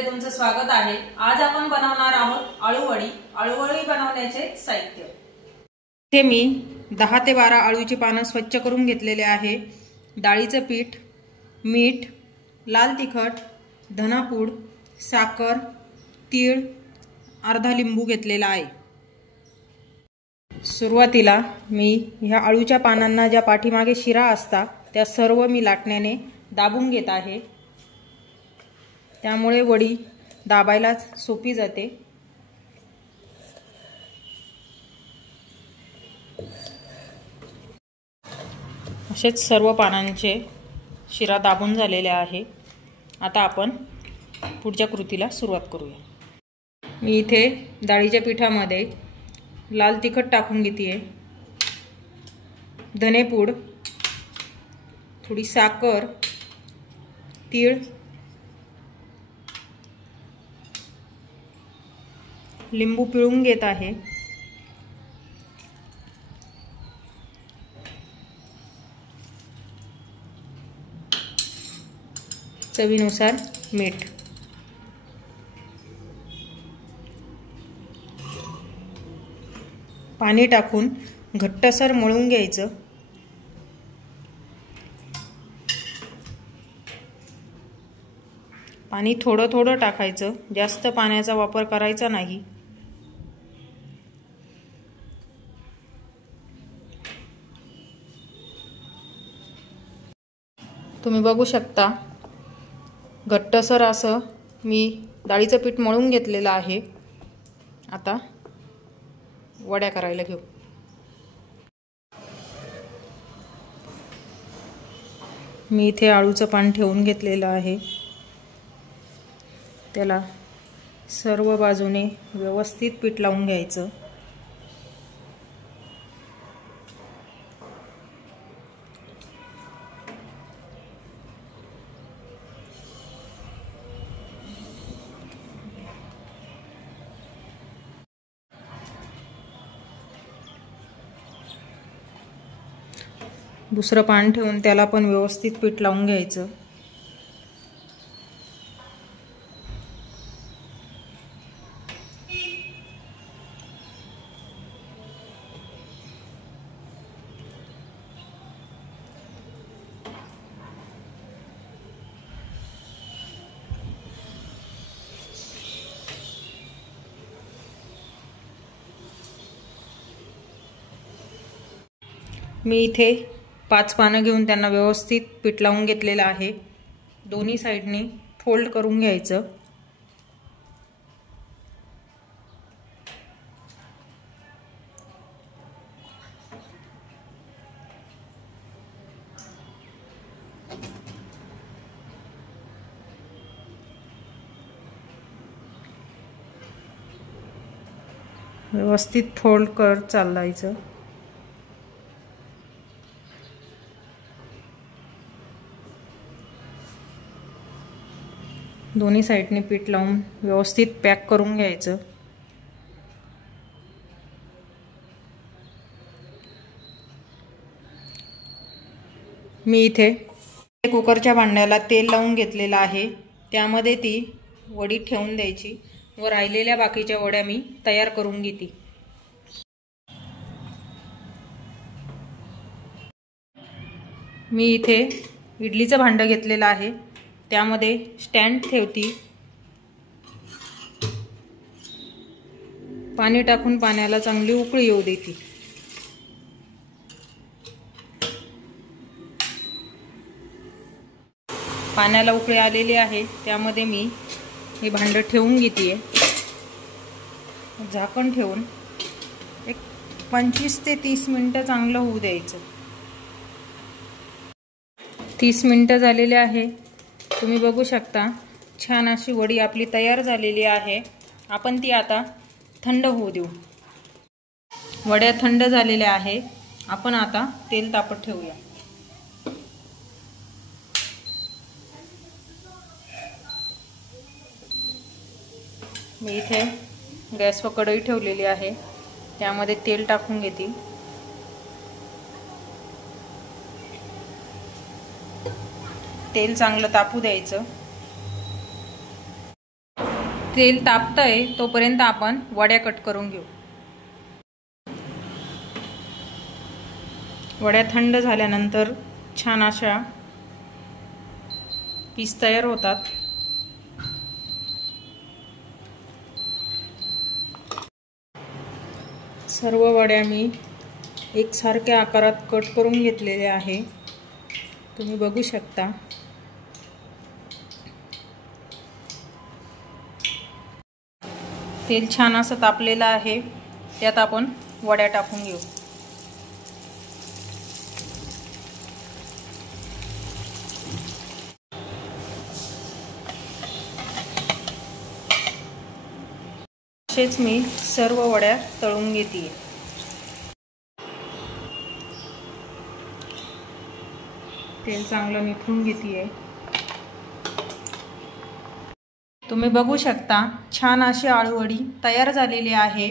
मध्ये तुमचं स्वागत आहे। आज आपण बनवणार आहोत आळूवडी। आळूवडी बनवण्याचे साहित्य इथे मी 10 ते 12 आळूची पानं स्वच्छ करून घेतलेले आहे। डाळीचं पीठ, मीठ, लाल तिखट, धनापूड, साखर, तीळ, अर्धा लिंबू घेतलेला आहे। सुरुवातीला मी ह्या आळूच्या पानांना ज्या पाठीमागे शिरा असतात त्या सर्व मी लाटण्याने दाबून घेत आहे। त्यामुळे वडी दाबायला सोपी जाते। असेच सर्व पानांचे शिरा दाबून झालेले आहे। आता आपण पुढच्या कृतीला सुरुवात करूया। मी इथे डाळीच्या पिठामध्ये लाल तिखट टाकून घेते, धनेपूड, थोडी साखर, तीळ, लिंबू पिळून घेत आहे, चवीनुसार मीठ, पाणी टाकून घट्टसर मळून घ्यायचं। पाणी थोडं थोडं टाकायचं, जास्त पाण्याचा वापर करायचा नाही। तुम्ही बघू शकता घट्टसर असं मी डाळीचं पीठ मळून घेतलेलं आहे। आता वड्या करायला घेऊ। मी इथे आळूचं पान ठेवून घेतलेलं आहे। त्याला सर्व बाजूने व्यवस्थित पीठ लावून घ्यायचं। दुसरं पान ठेवून त्याला पण व्यवस्थित पीठ लावून घ्यायचं। मी इथे 5 पानं घेऊन त्यांना व्यवस्थित पीठ लावून घेतलेलं आहे। दोन्ही साइडनी फोल्ड करून घ्यायचं। व्यवस्थित फोल्ड कर चालायचं। दोन्ही साइडने पीठ लावून व्यवस्थित पॅक करून घ्यायचं। मी इथे कुकरच्या भांड्याला तेल लावून घेतलेलं आहे। त्यामध्ये ती वडी ठेवून द्यायची व राहिलेल्या बाकीच्या वड्या मी तयार करून घेते। मी इथे इडलीचं भांडं घेतलेलं आहे। त्यामध्ये स्टँड ठेवती, पाणी टाकून पाण्याला चांगली उकळी येऊ देती। पाण्याला उकळी आलेली आहे, त्यामध्ये मी हे भांडं ठेवून घेते। झाकण ठेवून एक 25 ते 30 मिनिटं चांगलं होऊ द्यायचं। 30 मिनिटं झालेले आहे। तुम्ही बघू शकता छान अशी वडी आपली तयार झालेली आहे। आपण ती आता थंड होऊ देऊ। वड्या थंड झालेल्या आहे। आपण आता तेल तापत ठेवूया। मी इथे गॅसवर कढई ठेवलेली आहे। त्यामध्ये तेल टाकून घेते। तेल चांगलं तापू द्यायचं। तेल तापतंय तोपर्यंत आपण वड्या कट करून घेऊ। वड्या थंड झाल्यानंतर छान अशा पीस तयार होतात। सर्व वड्या मी एकसारख्या आकारात कट करून घेतलेल्या आहे, तुम्ही बघू शकता। तेल छान असं तापलेलं आहे, त्यात आपण वड्या टाकून घेऊ। असेच मी सर्व वड्या तळून घेते। तेल चांगलं निथळून घेते। तुम्ही बघू शकता छान अशी आळूवडी तयार झालेली आहे।